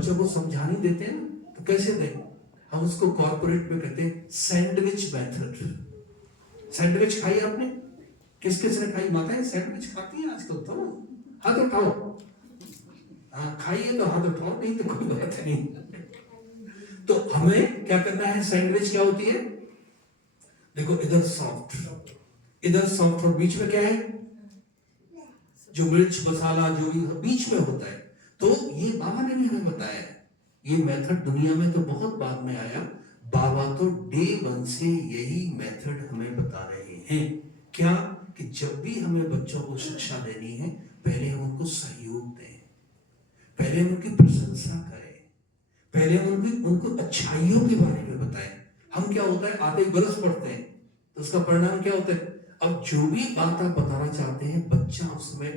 बच्चों को समझा नहीं देते हैं ना, तो कैसे दें? हम उसको कॉर्पोरेट में कहते हैं सैंडविच मेथड। सैंडविच खाई आपने? किस किस ने खाई? माताएं सैंडविच खाती हैं आजकल तो, हाथ उठाओ। हाँ खाइए तो हाथ उठाओ, नहीं तो कोई बात नहीं। तो हमें क्या करना है? सैंडविच क्या होती है? देखो इधर सॉफ्ट, इधर सॉफ्ट, और बीच में क्या है? जो मिर्च मसाला जो भी बीच में होता है। तो ये बाबा ने भी हमें बताया। ये मेथड दुनिया में तो बहुत बाद में आया, बाबा तो डे 1 से यही मेथड हमें बता रहे हैं। क्या? कि जब भी हमें बच्चों को शिक्षा देनी है, पहले हम उनको सहयोग दें, पहले हम उनकी प्रशंसा करें, पहले हम उनको अच्छाइयों के बारे में बताएं। हम क्या होता है, आते ही बरस पड़ते हैं, तो उसका परिणाम क्या होता है? अब जो भी बात आप बताना चाहते हैं, बच्चा उसमें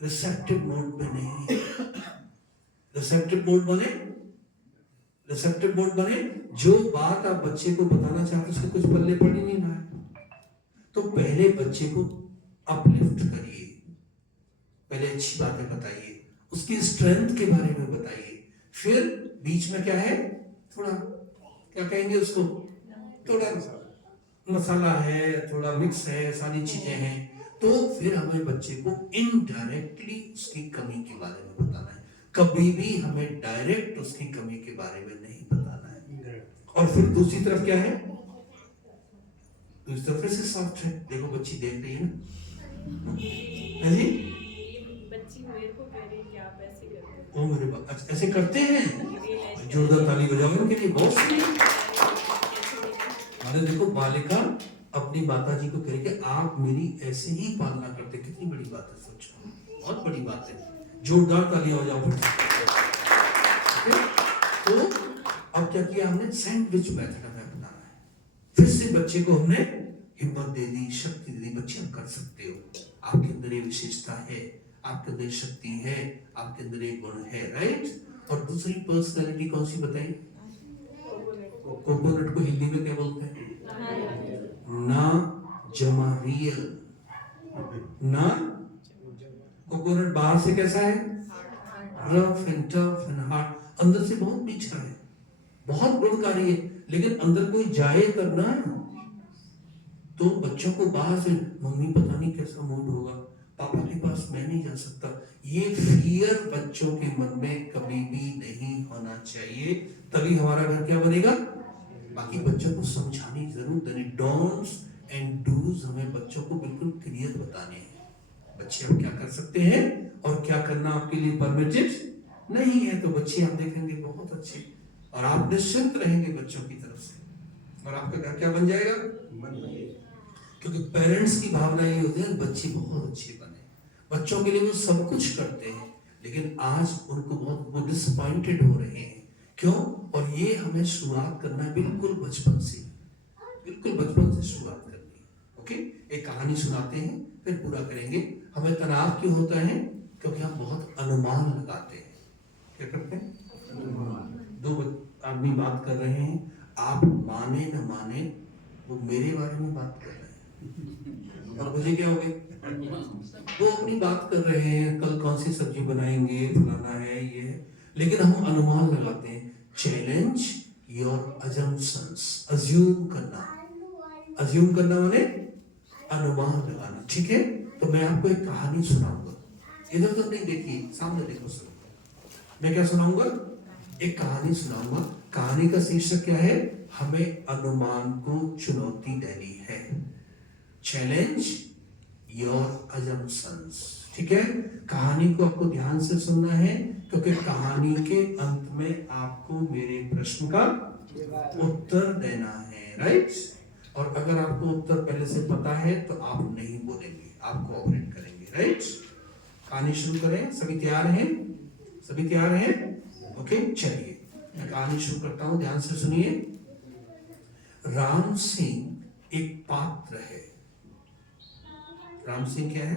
रिसेप्टिव मोड में नहीं है। रिसेप्टिव मोड बने, रिसेप्टिव मोड बने, जो बात आप बच्चे को बताना चाहते हैं उसको कुछ पल्ले पड़ ही नहीं रहा है। तो पहले बच्चे को अपलिफ्ट करिए, पहले अच्छी बातें बताइए, उसकी स्ट्रेंथ के बारे में बताइए। फिर बीच में क्या है? थोड़ा क्या कहेंगे उसको, थोड़ा मसाला है, थोड़ा मिक्स है, सारी चीजें हैं। तो फिर हमें बच्चे को इनडायरेक्टली उसकी कमी के बारे में बताना है, कभी भी हमें डायरेक्ट उसकी कमी के बारे में नहीं बताना है। और फिर दूसरी तरफ क्या है? दूसरी तरफ से सॉफ्ट है। देखो बच्ची देख रही है ना, है जी? बच्ची मेरे को कह रही है कि आप ऐसे करते हैं। ओ मेरे बाप, अच्छा ऐसे करते हैं? जोरदार ताली बजाओ इनके लिए, बहुत सही। अरे देखो, बालिका अपनी माता जी को कह रही कि आप मेरी ऐसे ही पालना करते। कितनी बड़ी बात है, सोचो, बहुत बड़ी बात है। जोरदार तालियां हो जाओ। तो अब क्या किया हमने? सैंडविच मेथड हमें अपनाना है। फिर से बच्चे को हमने हिम्मत दे दी, शक्ति दे दी, बच्चे आप कर सकते हो, आपके अंदर ये विशेषता है, आपके अंदर शक्ति है, आपके अंदर एक गुण है, राइट। और दूसरी पर्सनैलिटी कौन सी बताई? कोकोनट को हिंदी में क्या बोलते हैं? ना जमा रियल। ना कोकोनट बाहर से कैसा है? Rough and tough and hard, अंदर से बहुत मीठा है, बहुत गुणकारी है, लेकिन अंदर कोई जाए करना है। तो बच्चों को बाहर से, मम्मी पता नहीं कैसा मूड होगा, पापा के पास मैं नहीं जा सकता, ये फियर बच्चों के मन में कभी भी नहीं होना चाहिए। तभी हमारा घर क्या बनेगा? बाकी बच्चों को समझाने की जरूरत नहीं, डोंट्स एंड डूज हमें बच्चों को बिल्कुल क्लियर बताने हैं। बच्चे आप क्या कर सकते हैं और क्या करना आपके लिए परमिटेड नहीं है। तो बच्चे आप देखेंगे बहुत अच्छे, और आप निश्चिंत रहेंगे बच्चों की तरफ से, और आपका घर क्या बन जाएगा? क्योंकि पेरेंट्स की भावना ये होती है बच्चे बहुत अच्छे बने, बच्चों के लिए वो सब कुछ करते हैं, लेकिन आज उनको बहुत वो डिसअपॉइंटेड हो रहे हैं। क्यों? और ये हमें शुरुआत करना है बिल्कुल बचपन से, बिल्कुल बचपन से शुरुआत करनी है। ओके, एक कहानी सुनाते हैं फिर पूरा करेंगे। हमें तनाव क्यों होता है? क्योंकि हम बहुत अनुमान लगाते हैं। क्या करते हैं? दो आदमी बात कर रहे हैं, आप माने न माने वो मेरे बारे में बात कर रहे हैं, और मुझे क्या हो गई? वो अपनी बात कर रहे हैं, कल कौन सी सब्जी बनाएंगे, फलाना है, ये है, लेकिन हम अनुमान लगाते हैं। चैलेंज योर अजम्पशंस, अज्यूम करना, अज्यूम करना माने अनुमान लगाना, ठीक है। तो मैं आपको एक कहानी सुनाऊंगा, इधर उधर नहीं देखिए, सामने देखो, सुनो। मैं क्या सुनाऊंगा? एक कहानी सुनाऊंगा। कहानी का शीर्षक क्या है? हमें अनुमान को चुनौती देनी है। चैलेंज योर अजम्पशंस, ठीक है। कहानी को आपको ध्यान से सुनना है, क्योंकि कहानी के अंत में आपको मेरे प्रश्न का उत्तर देना है, राइट। और अगर आपको उत्तर पहले से पता है तो आप नहीं बोलेंगे, आप कोऑपरेट करेंगे, राइट। कहानी शुरू करें, सभी तैयार हैं? सभी तैयार हैं? ओके, चलिए मैं कहानी शुरू करता हूं, ध्यान से सुनिए। राम सिंह एक पात्र है। राम सिंह क्या है?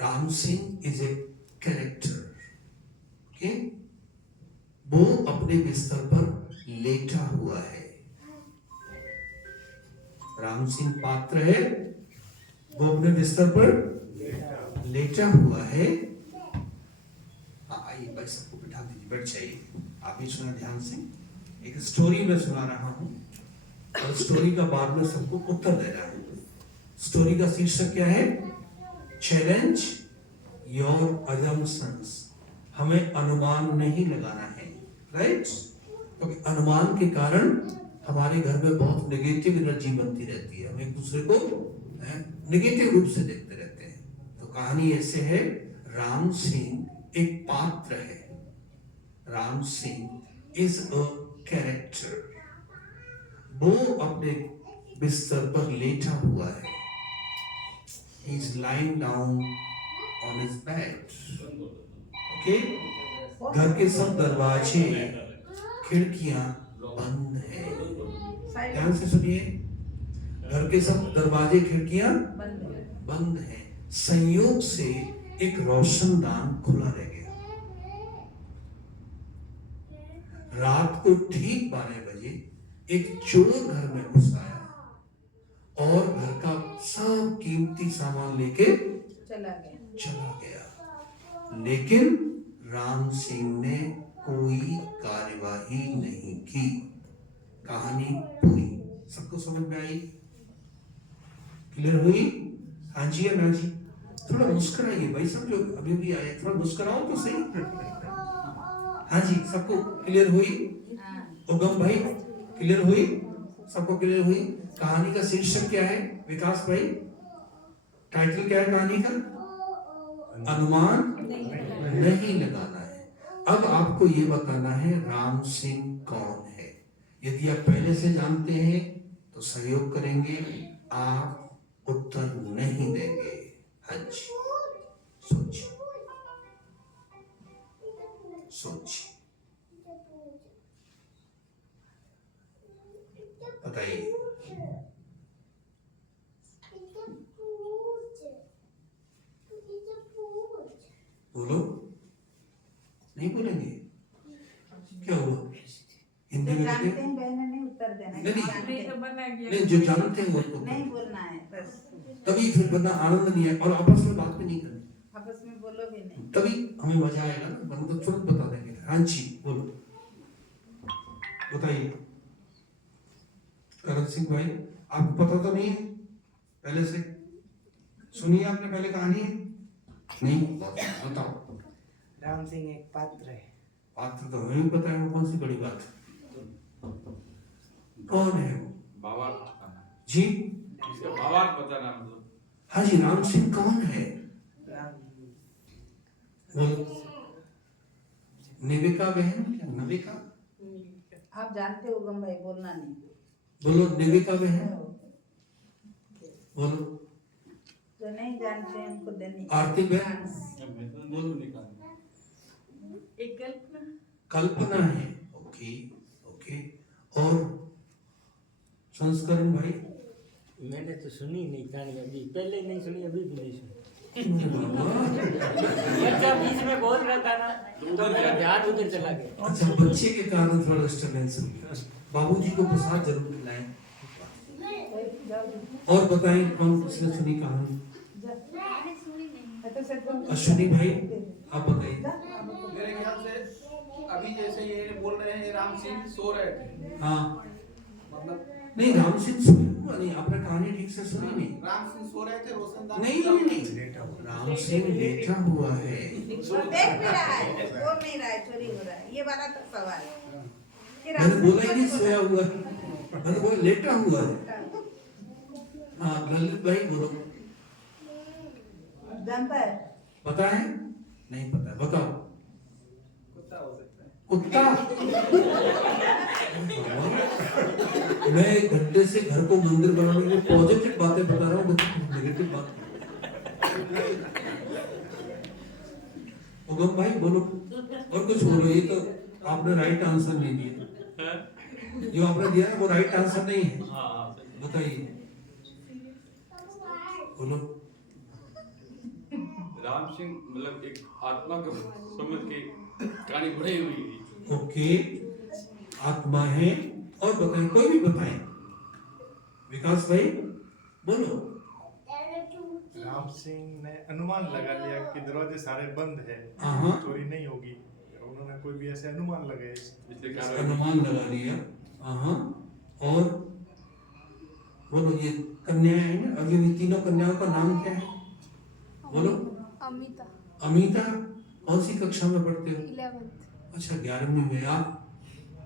Ram Singh is a character, okay. वो अपने बिस्तर पर लेटा हुआ है। राम सिंह पात्र है, वो अपने बिस्तर पर लेटा हुआ है। आइए भाई सबको बिठा दीजिए, बैठ जाइए। आप भी सुना ध्यान से, एक स्टोरी में सुना रहा हूँ और स्टोरी का बाद में सबको उत्तर दे रहा हूँ। स्टोरी का शीर्षक क्या है? Challenge your assumptions. हमें अनुमान नहीं लगाना है, राइट? क्योंकि अनुमान के कारण हमारे घर में बहुत नेगेटिव एनर्जी बनती रहती है, हम एक दूसरे को नेगेटिव रूप से देखते रहते हैं। तो कहानी ऐसे है, राम सिंह एक पात्र है। Ram Singh is a character. वो अपने बिस्तर पर लेटा हुआ है। He is lying down on his bed. Okay? घर के सब दरवाजे खिड़कियां बंद है। ध्यान से सुनिए, घर के सब दरवाजे खिड़कियां बंद है। संयोग से एक रोशनदान खुला रह गया। रात को ठीक 12 बजे एक चोर घर में घुस आया और घर का सब कीमती सामान लेके चला गया। लेकिन राम सिंह ने कोई कार्यवाही नहीं की। कहानी पूरी सबको समझ में आई? क्लियर हुई? हाँ जी या ना जी? थोड़ा मुस्कुराइए भाई, सब जो अभी भी आए थोड़ा मुस्कुराओ तो सही। हाँ जी, सबको क्लियर हुई? उगम भाई क्लियर हुई? सबको क्लियर हुई? कहानी का शीर्षक क्या है विकास भाई? टाइटल क्या है कहानी का? अनुमान नहीं लगाना है। अब आपको ये बताना है राम सिंह कौन है। यदि आप पहले से जानते हैं तो सहयोग करेंगे, आप उत्तर नहीं देंगे। हाँ जी, सोचिए सोचिए, बताइए। बोलो, नहीं बोलेंगे? क्या हुआ? हिंदी में जानते हैं बहने नहीं उत्तर देना। नहीं, जो जानते हैं वो तो नहीं बोलना है बस। तभी फिर वरना आनंद नहीं है और आपस में बात भी नहीं करनी। आपस में बोलो भी नहीं, तभी हमें मजा आएगा ना, वरना तो तुरंत बता देंगे। हाँ जी बोलो, बताइए। करण सिंह भाई, आपको पता तो नहीं है पहले से? सुनिए आपने पहले कहानी है? नहीं, बताओ। राम सिंह एक पात्र है। पात्र तो हमें भी पता है, वो कौन सी बड़ी बात है। कौन है वो? भावार्थ जी, इसका भावार्थ बताना मतलब। हाँ जी, राम सिंह कौन है? बोलो। निविका बहन, क्या नविका? आप जानते हो गम भाई, बोलना नहीं। बोलो निविका बहन, बोलो। जो नहीं जानते हैं उनको देनी। आरती बहन, बोलो निकाल। एक कल्पना। कल्पना है। Okay okay. और संस्करण भाई? मैंने तो सुनी नहीं कहानी, अभी पहले नहीं सुनी, अभी भी नहीं सुनी। बच्चा बीच में बोल रहा था ना तो मेरा ध्यान उधर चला गया। अच्छा, बच्चे के कारण थोड़ा डिस्टर्बेंस हो गया। बाबूजी को प्रसाद जरूर खिलाएं। और बताएं कौन किसने सुनी कहानी? अश्विनी भाई आप बताइए। मेरे ख्याल से अभी जैसे ये बोल रहे हैं राम सिंह सो रहे थे, हाँ, मतलब नहीं राम सिंह सोया हुआ नहीं, आपने कहानी ठीक से सुनी नहीं। राम सिंह सो रहे थे, रोशनदान नहीं नहीं नहीं, राम सिंह लेटा हुआ है। वो देख भी रहा है, बोल नहीं रहा है, चोरी हो रहा है। ये वाला तो सवाल है कि राम मैंने बोला सिंह ही नहीं को सोया हुआ है, मैंने बोला लेटा हुआ है। हाँ ललित भाई बोलो। जानता है? पता है? नहीं पता है, बताओ। कुत्ता हो सकता है। कुत्ता? मैं एक घंटे से घर को मंदिर बनाने के लिए पॉजिटिव बातें बता रहा हूँ, नेगेटिव बात। उगम भाई बोलो, और कुछ बोलो। ये तो आपने राइट आंसर नहीं दिया, जो आपने दिया ना वो राइट आंसर नहीं है। बताइए, बोलो। राम सिंह मतलब एक आत्मा को समझ के कहानी बढ़ाई हुई थी। ओके, आत्मा है। और बताएं, कोई भी बताएं। विकास भाई बोलो। राम सिंह ने अनुमान लगा लिया कि दरवाजे सारे बंद है, हाँ। चोरी नहीं होगी। कोई भी ऐसे अनुमान लगाए। इसलिए कह रहा है अनुमान लगा लिया। हाँ, और बोलो ये कन्याएं हैं ना, और ये तीनों कन्याओं का नाम क्या है? बोलो। अमिता अमिता। कौन सी कक्षा में पढ़ते हो? 11th। अच्छा 11वीं में। आप?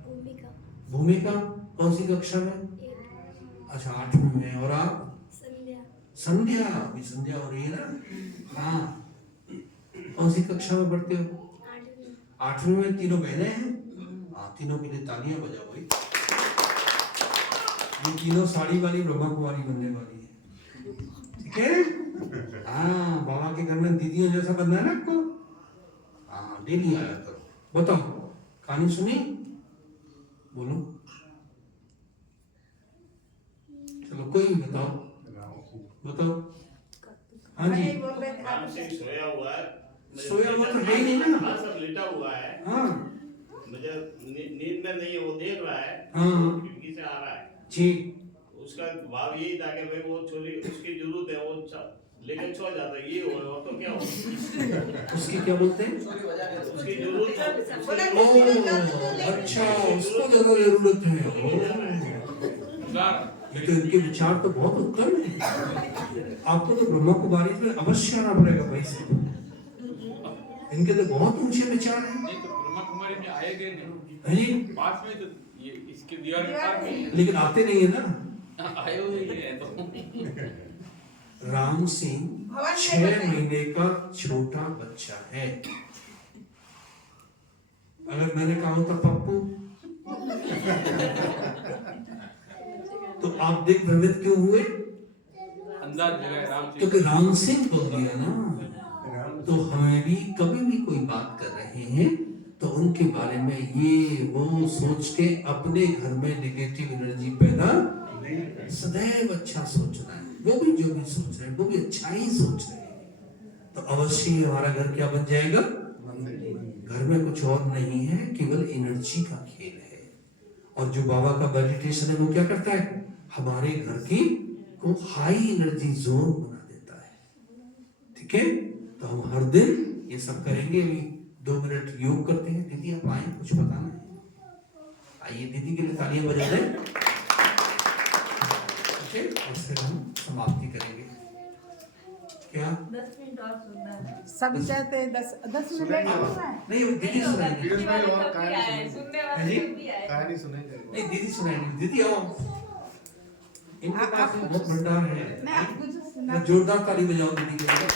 भूमिका भूमिका कौन सी कक्षा में? 8। अच्छा 8वीं में। और आप? संध्या संध्या। अभी संध्या हो रही है ना? हाँ, कौन सी कक्षा में पढ़ते हो? 8वीं। 8वीं में। तीनों बहनें हैं? हाँ, तीनों के लिए तालियां बजाओ भाई। ये तीनों साड़ी वाली ब्रह्मा कुमारी बनने वाली है, ठीक है? हाँ, बाबा के घर में दीदियों जैसा बनना है ना आपको। हाँ, डेली आया करो। बताओ, कहानी सुनी? बोलो, चलो कोई भी बताओ, बताओ। हाँ जी। नहीं बोल रहे थे राम आप। सिंह सोया हुआ है। सोया हुआ तो है ही नहीं ना। हाँ, सब लेटा हुआ है। हाँ मुझे नींद में नहीं है, वो देख रहा है। हाँ खिड़की से आ रहा है। ठीक। उसका भाव यही था कि भाई वो छोरी उसकी जरूरत है, वो लेकिन सो जाता है। ये हो और तो क्या हो, उसकी क्या बोलते हैं? उसकी जरूरत है। बोला ओ, अच्छा, उसको ज्यादा जरूरत है। ओ, ये तो इनके विचार तो बहुत उत्तम है। आपको तो ब्रह्मा कुमारी में अवश्य आना पड़ेगा भाई साहब। इनके तो बहुत ऊंचे विचार हैं। नहीं तो ब्रह्मा कुमारी में आए गए नहीं, है जी? पास में तो ये इसके दीवार के पास में लेकिन आते नहीं है ना। आए हुए ही हैं तो राम सिंह भवन में 6 बताइए। महीने का छोटा बच्चा है। अगर मैंने कहा होता पप्पू तो आप देख भ्रमित क्यों हुए? अंदाज लगाए राम सिंह क्योंकि राम सिंह बोल दिया ना। तो हमें भी कभी भी कोई बात कर रहे हैं तो उनके बारे में ये वो सोच के अपने घर में नेगेटिव एनर्जी पैदा सदैव अच्छा सोचना है। वो भी जो भी सोच रहे हैं वो भी अच्छा ही सोच रहे हैं, तो अवश्य हमारा घर क्या बन जाएगा? घर में कुछ और नहीं है, केवल एनर्जी का खेल है। और जो बाबा का मेडिटेशन है वो क्या करता है? हमारे घर की को हाई एनर्जी जोन बना देता है, ठीक है? तो हम हर दिन ये सब करेंगे। अभी 2 मिनट योग करते हैं। दीदी आप आए, कुछ बताना है? आइए, दीदी के लिए तालियां बजा दें। ठीक है, और फिर हम समाप्ति करेंगे। क्या? 10 मिनट और सुनना है। सभी चाहते हैं 10 मिनट लेट होना है। नहीं, वो दीदी सुनाएंगे। पीयूष भाई और कभी कहानी आए, सुनिए। सुनने हाँ वाले जी? कभी आए। कहानी सुनेंगे। नहीं, दीदी सुनाएंगे। दीदी आओ, इनके पास बहुत भंडार है। नहीं, आप कुछ सुना। जोरदार ताली बजाओ दीदी के लिए।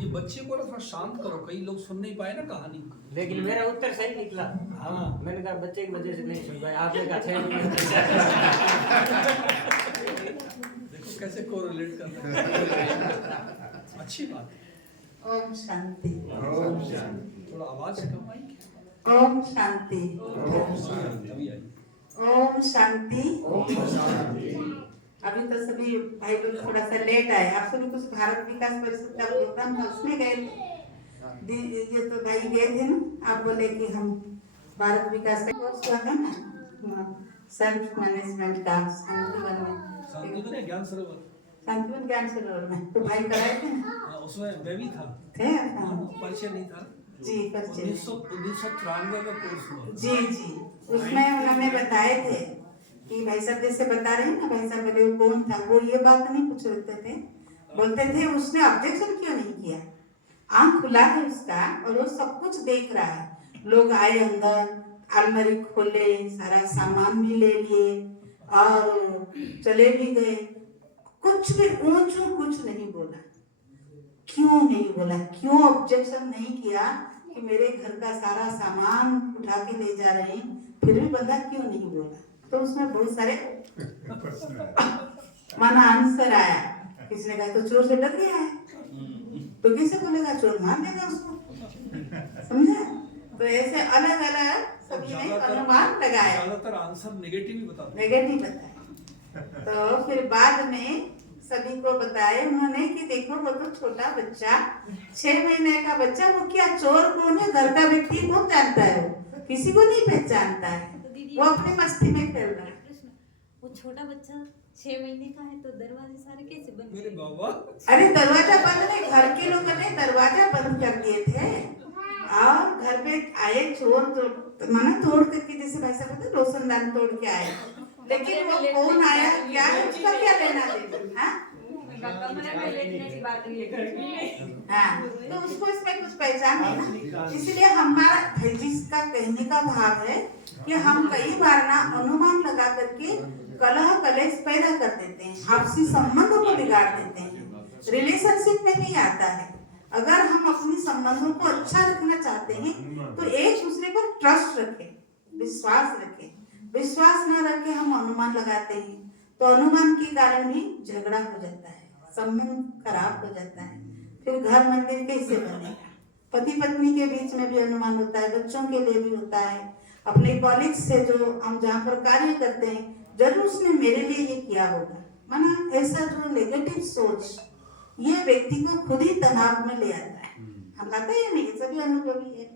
ये बच्चे को ना थोड़ा शांत करो, कई लोग सुन नहीं पाए ना कहानी। लेकिन मेरा उत्तर सही निकला। हाँ, मैंने कहा बच्चे की वजह से नहीं सुन पाए, आपने कहा 6 महीने। देखो कैसे कोरिलेट करते हैं। अच्छी बात है। ओम शांति। थोड़ा आवाज कम आई क्या? ओम शांति। अभी आई। ओम शांति। अभी तो सभी भाई लोग थोड़ा सा लेट आए। आप सभी कुछ भारत विकास परिषद का प्रोग्राम था, उसमें गए थे। ये तो भाई गए थे ना। आप बोले कि हम भारत विकास का कोर्स हुआ था ना, सेल्फ मैनेजमेंट का शांतिवन में। शांतिवन है ज्ञान सरोवर। शांतिवन ज्ञान सरोवर में तो भाई कराए थे ना। हाँ, उसमें मैं भी था। थे? हाँ। परिचय नहीं था। जी, परिचय। 1993 का कोर्स हुआ। जी जी, उसमें उन्होंने बताए थे कि भाई साहब जैसे बता रहे हैं ना, भाई साहब बोले वो कौन था, वो ये बात नहीं पूछ रहे थे। बोलते थे उसने ऑब्जेक्शन क्यों नहीं किया? आंख खुला है उसका और वो सब कुछ देख रहा है। लोग आए अंदर, अलमारी खोले, सारा सामान भी ले लिए और चले भी गए। कुछ भी ऊंचू कुछ नहीं बोला। क्यों नहीं बोला? क्यों ऑब्जेक्शन नहीं किया कि मेरे घर का सारा सामान उठा के ले जा रहे हैं, फिर भी बंदा क्यों नहीं बोला? तो उसमें बहुत सारे माना आंसर आया। किसी ने कहा तो चोर से डर गया है, तो कैसे बोलेगा? चोर मार देगा उसको, समझा? तो ऐसे अलग अलग सभी ने अनुमान लगाया। ज्यादातर आंसर नेगेटिव ही बताते हैं। नेगेटिव बताया। तो फिर बाद में सभी को बताए उन्होंने कि देखो वो तो छोटा बच्चा, 6 महीने का बच्चा, वो क्या चोर कौन है, घर का व्यक्ति कौन जानता है? वो किसी को नहीं पहचानता है, वो अपनी मस्ती में खेल रहा है। वो छोटा बच्चा 6 महीने का है तो दरवाजे सारे कैसे बंद मेरे किए? बाबा अरे दरवाजा बंद नहीं, घर के लोगों ने दरवाजा बंद कर दिए थे और घर पे आए चोर तो माना तोड़ करके, जैसे भाई साहब कहते हैं, रोशनदान तोड़ के आए, लेकिन वो कौन आया क्या है उसका क्या लेना देना। हाँ कमरे में लेटने की बात हुई है घर की। हाँ, तो उसको इसमें कुछ पहचान है ना, इसलिए हमारा भाई जी का कहने का भाव है कि हम कई बार ना अनुमान लगा करके कलह कलेश पैदा कर देते हैं, आपसी संबंधों को बिगाड़ देते हैं। रिलेशनशिप में भी आता है, अगर हम अपने संबंधों को अच्छा रखना चाहते हैं तो एक दूसरे पर ट्रस्ट रखें, विश्वास रखें। विश्वास न रख के हम अनुमान लगाते हैं तो अनुमान के कारण भी झगड़ा हो जाता है, संबंध खराब हो जाता है, फिर घर मंदिर कैसे बनेगा। पति पत्नी के बीच में भी अनुमान होता है, बच्चों के लिए भी होता है, अपने कॉलीग्स से जो हम जहाँ पर कार्य करते हैं, जरूर उसने मेरे लिए ये किया होगा, माना ऐसा जो नेगेटिव सोच ये व्यक्ति को खुद ही तनाव में ले आता है। हम कहते हैं नहीं, सभी अनुभवी है।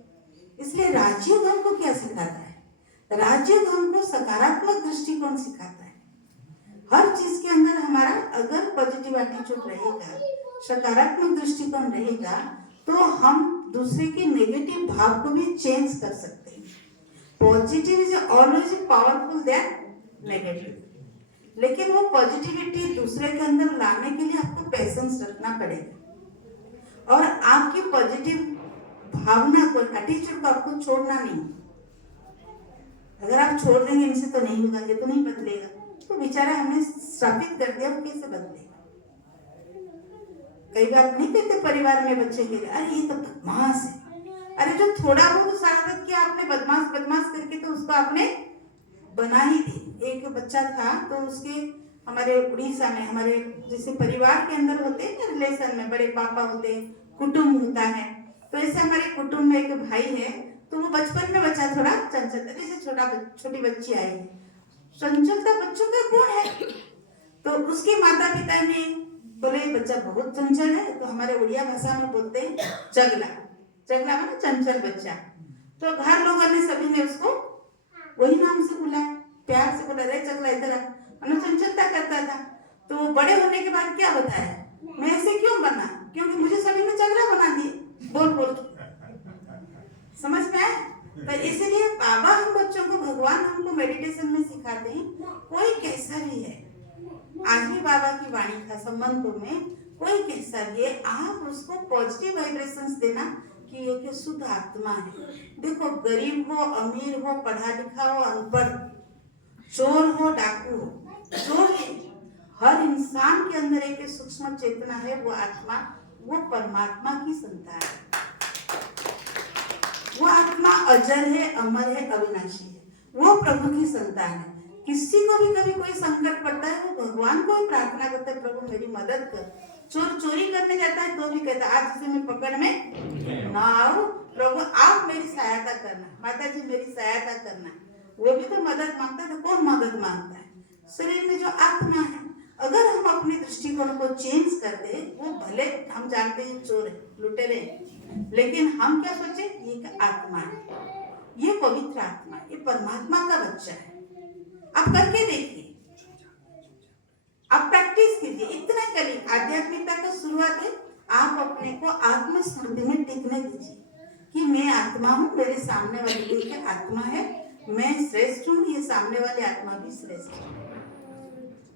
इसलिए राजयोग हमको क्या सिखाता है? राजयोग हमको सकारात्मक दृष्टिकोण सिखाता है। हर चीज के अंदर हमारा अगर पॉजिटिव एटीट्यूड रहेगा, सकारात्मक दृष्टिकोण रहेगा, तो हम दूसरे के नेगेटिव भाव को भी चेंज कर सकते हैं। Positive is always powerful than negative, लेकिन वो पॉजिटिविटी दूसरे के अंदर लाने के लिए आपको पेशेंस रखना पड़ेगा और आपकी पॉजिटिव भावना को, एटीट्यूड को आपको छोड़ना नहीं। अगर आप छोड़ देंगे इनसे तो नहीं होगा, ये तो नहीं बदलेगा, तो बेचारा हमें श्रापित कर दिया, वो कैसे बदलेगा। कई बार नहीं कहते परिवार में बच्चे के लिए, अरे ये तो बदमाश है, अरे जो थोड़ा बहुत शरारत किया आपने बदमाश बदमाश करके तो उसको आपने बना ही दी। एक बच्चा था तो उसके, हमारे उड़ीसा में हमारे जैसे परिवार के अंदर होते हैं ना, रिलेशन में बड़े पापा होते हैं, कुटुंब होता है, तो ऐसे हमारे कुटुंब में एक भाई है, तो वो बचपन में बच्चा थोड़ा चंचल था, जैसे छोटी बच्ची आई है, चंचलता बच्चों का गुण है, तो उसके माता पिता ने बोले बच्चा बहुत चंचल है, तो हमारे उड़िया भाषा में बोलते हैं चगला, चगला माने चंचल बच्चा। तो घर लोगों ने सभी ने उसको वही नाम से बुलाया, प्यार से बोला, रे चगला इधर आ, चंचलता करता था। तो बड़े होने के बाद क्या बताया, मैं ऐसे क्यों बना, क्योंकि मुझे सभी ने चगला बना दिए बोल बोल के। समझ में आया? तो इसलिए बाबा हम बच्चों को, भगवान हमको मेडिटेशन में सिखाते हैं, कोई कैसा भी है, आज भी बाबा की वाणी था संबंधों में, कोई कैसा भी है, आप उसको पॉजिटिव वाइब्रेशंस देना कि एक शुद्ध आत्मा है। देखो गरीब हो अमीर हो, पढ़ा लिखा हो अनपढ़, चोर हो डाकू हो, जो है हर इंसान के अंदर एक सूक्ष्म चेतना है, वो आत्मा, वो परमात्मा की संतान है। वो आत्मा अजर है, अमर है, अविनाशी है, वो प्रभु की संतान है। किसी को भी कभी कोई संकट पड़ता है, वो भगवान को ही प्रार्थना करता है, प्रभु मेरी मदद कर। चोर चोरी करने जाता है तो भी कहता है आज से मैं पकड़ में ना आऊं, प्रभु आप मेरी सहायता करना, माता जी मेरी सहायता करना। वो भी तो मदद मांगता है, तो कौन मदद मांगता है? शरीर में जो आत्मा है, अगर हम अपने दृष्टिकोण को चेंज कर दे, वो भले हम जानते हैं चोर है, लुटेरे, लेकिन हम क्या सोचे, ये एक आत्मा है, ये पवित्र आत्मा, ये परमात्मा का बच्चा है। आप करके देखिए, आप प्रैक्टिस कीजिए, इतना करिए। आध्यात्मिकता का शुरुआत है, आप अपने को आत्मस्मृति में टिकने दीजिए कि मैं आत्मा हूँ, मेरे सामने वाली भी आत्मा है, मैं श्रेष्ठ हूँ, ये सामने वाली आत्मा भी श्रेष्ठ है।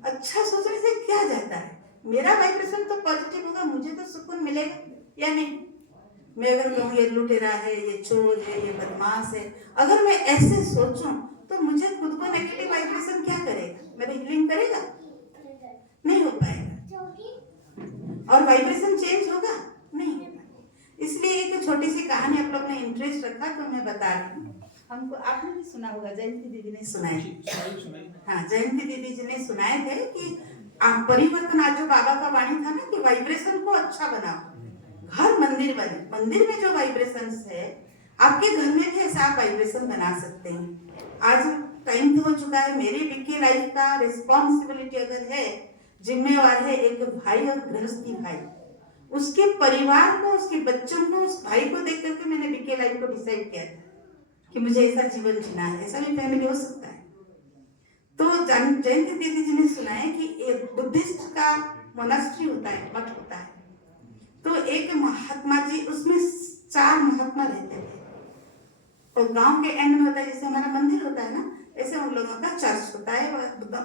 अच्छा सोचने से क्या जाता है, मेरा वाइब्रेशन तो पॉजिटिव होगा, मुझे तो सुकून मिलेगा या नहीं। मैं अगर कहूँ ये लुटेरा है, ये चोर है, ये बदमाश है, अगर मैं ऐसे सोचूं तो मुझे खुद को नेगेटिव वाइब्रेशन क्या करेगा, मेरी हीलिंग करेगा? नहीं हो पाएगा। और वाइब्रेशन चेंज होगा? नहीं होगा। इसलिए एक छोटी सी कहानी आप लोग ने इंटरेस्ट रखा तो मैं बता रही हूँ। हमको आपने भी सुना होगा, जयंती दीदी ने सुनाए। हाँ, जयंती दीदी जी ने सुनाए थे कि परिवर्तन, आज जो बाबा का वाणी था ना कि वाइब्रेशन को अच्छा बनाओ, घर मंदिर बने, मंदिर में जो वाइब्रेशंस है आपके घर में भी ऐसा आप वाइब्रेशन बना सकते हैं। आज टाइम तो हो चुका है, मेरी विक्की लाइफ का रिस्पॉन्सिबिलिटी अगर है, जिम्मेवार है एक भाई और गृहस्थी भाई, उसके परिवार को, उसके बच्चों को, उस भाई को देख करके मैंने विक्की लाइफ को डिसाइड किया था कि मुझे ऐसा जीवन जीना है। ऐसा भी फैमिली हो सकता है। तो जयंती दीदी जी ने सुना है कि एक बुद्धिस्ट का मोनास्ट्री होता है, मठ होता है। तो एक महात्मा जी, उसमें 4 महात्मा रहते थे। और गांव के एंड में होता है, जैसे हमारा मंदिर होता है ना, ऐसे उन लोगों का चर्च होता है।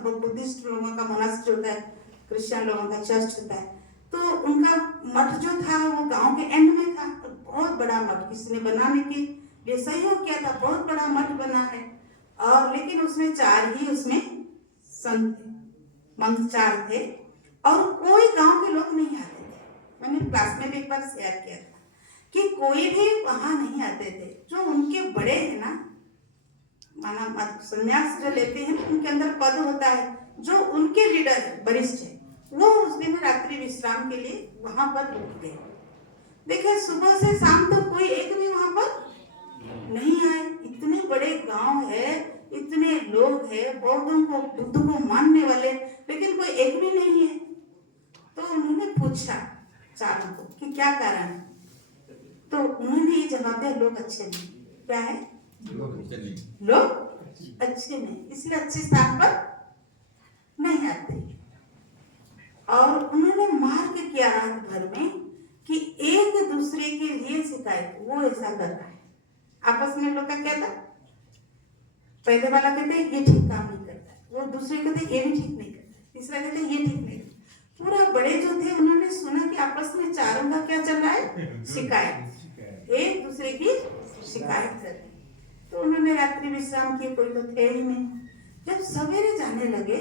बुद्धिस्ट लोगों का मोनास्ट्री होता है, क्रिश्चियन लोगों का चर्च होता है। तो उनका मठ जो था वो गांव के एंड में था। बहुत बड़ा मठ, किसी ने बनाने के लिए सहयोग किया था, बहुत बड़ा मठ बना है। और लेकिन उसमें 4 ही उसमें संत थे, मंग 4 थे, और कोई गांव के लोग नहीं आते थे। मैंने क्लास में भी एक बार शेयर किया था कि कोई भी वहां नहीं आते थे। जो उनके बड़े हैं ना, माना संन्यास जो लेते हैं, उनके अंदर पद होता है, जो उनके लीडर वरिष्ठ है, वो उस दिन रात्रि विश्राम के लिए वहां पर रुक गए। देखिए, सुबह से शाम तक कोई एक भी वहां पर नहीं आए। इतने बड़े गांव है, इतने लोग हैं, बौद्धों को, बुद्ध को मानने वाले, लेकिन कोई एक भी नहीं है। तो उन्होंने पूछा 4 को कि क्या कारण है। तो उन्होंने ये जवाब दिया, लोग अच्छे नहीं। क्या है? लोग अच्छे नहीं, इसलिए अच्छे स्थान पर नहीं आते। और उन्होंने मार्क किया रात भर में कि एक दूसरे के लिए शिकायत, वो ऐसा कर रहा है। आपस में लोग का क्या था, पहले वाला कहते हैं ये ठीक काम नहीं करता, वो दूसरे कहते ये भी ठीक नहीं करता, तीसरा कहते ये ठीक नहीं करता। पूरा बड़े जो थे उन्होंने सुना कि आपस में 4 का क्या चल रहा है, शिकायत, एक दूसरे की शिकायत कर रहे। तो उन्होंने रात्रि विश्राम किए, कोई तो थे ही नहीं। जब सवेरे जाने लगे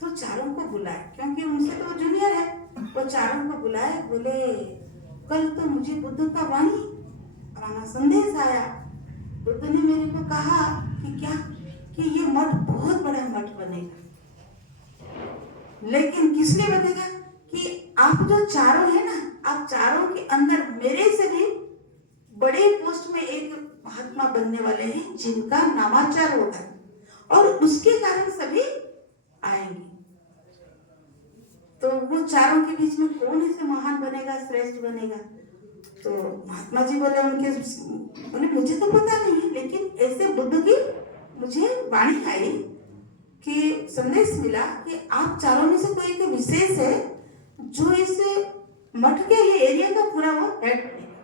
तो 4 को बुलाए, क्योंकि उनसे तो जूनियर है। वो 4 को बुलाए, बोले कल तो मुझे बुद्ध का वाणी संदेश आया। बुद्ध ने मेरे को कहा कि क्या, कि ये मठ बहुत बड़ा मठ बनेगा, लेकिन किस लिए बनेगा, कि आप जो 4 है ना, आप 4 के अंदर मेरे से भी बड़े पोस्ट में एक महात्मा बनने वाले हैं, जिनका नामाचार होगा, और उसके कारण सभी आएंगे। तो वो 4 के बीच में कौन ऐसे महान बनेगा, श्रेष्ठ बनेगा। तो महात्मा जी बोले, बोले मुझे तो पता नहीं है, लेकिन ऐसे बुद्ध की मुझे वाणी आई कि संदेश मिला कि आप 4 में से कोई एक विशेष है जो इस मठ के ये एरिया का पूरा वो हेड बनेगा।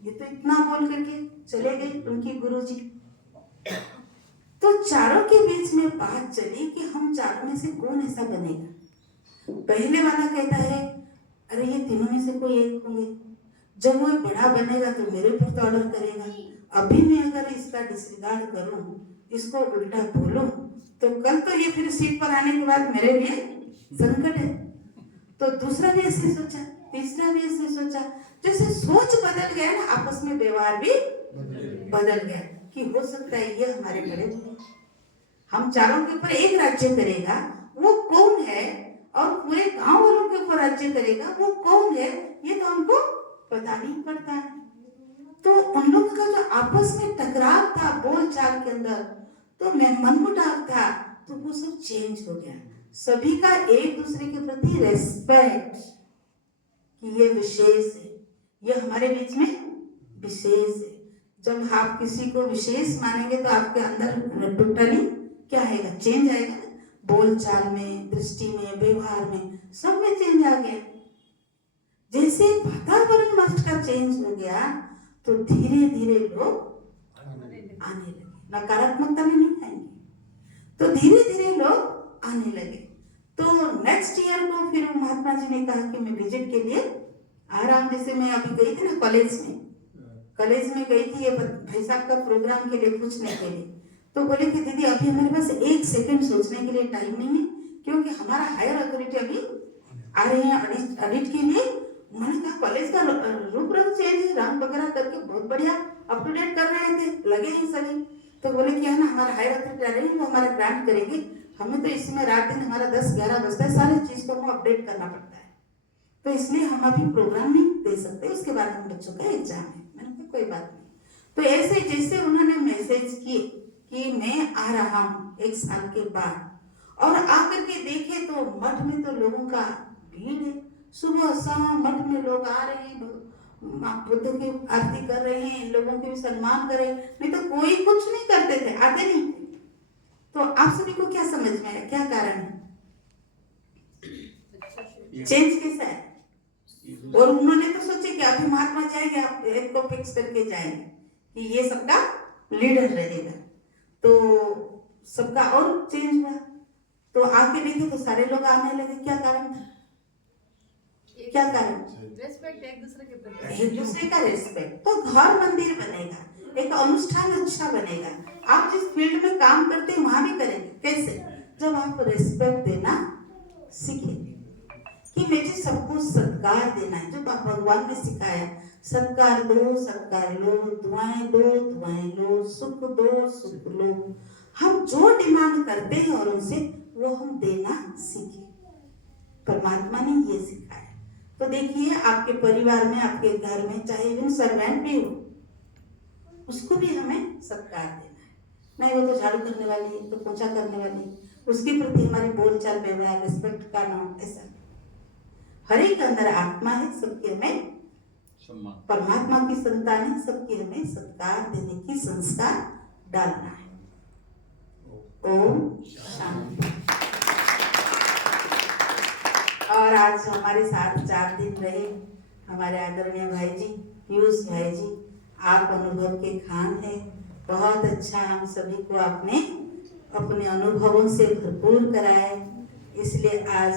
ये तो इतना बोल करके चले गए उनकी गुरुजी। तो 4 के बीच में बात चली कि हम 4 में से कौन ऐसा बनेगा। पहले वाला कहता है, अरे ये तीनों में से कोई एक होंगे, जब वो बड़ा बनेगा तो मेरे ऊपर तो ऑर्डर करेगा। अभी मैं अगर इसका डिसरिगार्ड करूं, इसको उल्टा बोलूं, तो कल तो ये फिर सीट पर आने के बाद मेरे लिए संकट है। तो दूसरा भी ऐसे सोचा, तीसरा भी ऐसे सोचा। जैसे सोच बदल गया ना, आपस में व्यवहार भी बदल गया कि हो सकता है ये हमारे बड़े होंगे, हम 4 के ऊपर एक राज्य करेगा, वो कौन है, और पूरे गांव वालों के ऊपर राज्य करेगा, वो कौन है, ये तो हमको पता नहीं पड़ता है। तो उन लोगों का जो आपस में टकराव था बोलचाल के अंदर, तो मनमुटाव था, तो वो सब चेंज हो गया। सभी का एक दूसरे के प्रति रेस्पेक्ट कि ये विशेष है, ये हमारे बीच में विशेष है। जब आप किसी को विशेष मानेंगे तो आपके अंदर टोटली क्या आएगा, चेंज आएगा। बोलचाल में, दृष्टि में, व्यवहार में, सब में चेंज आ गया। जैसे वातावरण मस्त का चेंज हो गया, तो धीरे धीरे लोग आने लगे, नकारात्मकता में नहीं आएंगे, तो धीरे धीरे लोग आने लगे। तो नेक्स्ट ईयर को फिर महात्मा जी ने कहा कि मैं विजिट के लिए आ रहा हूँ। जैसे मैं अभी गई थी ना कॉलेज में गई थी ये भाई साहब का प्रोग्राम के लिए पूछने के लिए। तो बोले कि दीदी अभी हमारे पास 1 सेकंड सोचने के लिए टाइम नहीं है, क्योंकि हमारा हायर अथॉरिटी अभी आ रहे हैं ऑडिट के लिए। मैंने कहा कॉलेज का रूप रंग चेंज है, रंग वगैरह करके बहुत बढ़िया अप टू डेट कर रहे थे, लगे हैं सभी। तो बोले कि है ना, हमारा हायर अथॉरिटी आ रही है, वो हमारा ग्रांट करेंगे, हमें तो इसमें रात दिन हमारा 10-11 बजता है, सारी चीज को हमें अपडेट करना पड़ता है, तो इसलिए हम अभी प्रोग्राम नहीं दे सकते, उसके बाद हम बच्चों का एग्जाम है। मैंने कहा कोई बात नहीं। तो ऐसे जैसे उन्होंने मैसेज किए कि मैं आ रहा हूँ 1 साल के बाद, और आकर के देखे तो मठ में तो लोगों का भीड़ है, सुबह शाम मठ में लोग आ रहे हैं, बुद्ध की आरती कर रहे हैं, इन लोगों के भी सम्मान कर रहे हैं। नहीं तो कोई कुछ नहीं करते थे, आते नहीं थे। तो आप सभी को क्या समझ में आया, क्या कारण है, चेंज कैसा है? और उन्होंने तो सोचे कि अभी महात्मा जाएंगे, आप एक को फिक्स करके जाएंगे कि ये सबका लीडर रहेगा, तो सबका और चेंज हुआ। तो आके देखे तो सारे लोग आने लगे, क्या कारण था, क्या कारण? रेस्पेक्ट एक दूसरे के प्रति। एक दूसरे का रेस्पेक्ट। तो घर मंदिर बनेगा, एक अनुष्ठान अच्छा बनेगा। आप जिस फील्ड में काम करते हैं वहां भी करेंगे, कैसे? जब आप रेस्पेक्ट देना सीखेंगे कि मुझे सबको सत्कार देना है, जो भगवान ने सिखाया, सत्कार दो सत्कार लो, दुआएं दो दुआएं लो, सुख दो सुख लो। हम जो डिमांड करते हैं और उनसे वो हम देना सीखें, परमात्मा ने ये सिखाया। तो देखिए आपके परिवार में, आपके घर में, चाहे इवन सर्वेंट भी हो, उसको भी हमें सत्कार देना है। नहीं वो तो झाड़ू करने वाली है, तो पोछा करने वाली है, उसके प्रति हमारी बोलचाल व्यवहार रिस्पेक्ट का नाम, ऐसा हर एक अंदर आत्मा है, सबके हमें परमात्मा की संतान है, सबके हमें सत्कार देने की संस्कार डालना है। ओम शांति। और आज हमारे साथ 4 दिन रहे हमारे आदरणीय भाई जी, पीयूष भाई जी, आप अनुभव के खान है, बहुत अच्छा हम सभी को आपने अपने अनुभवों से भरपूर कराया, इसलिए आज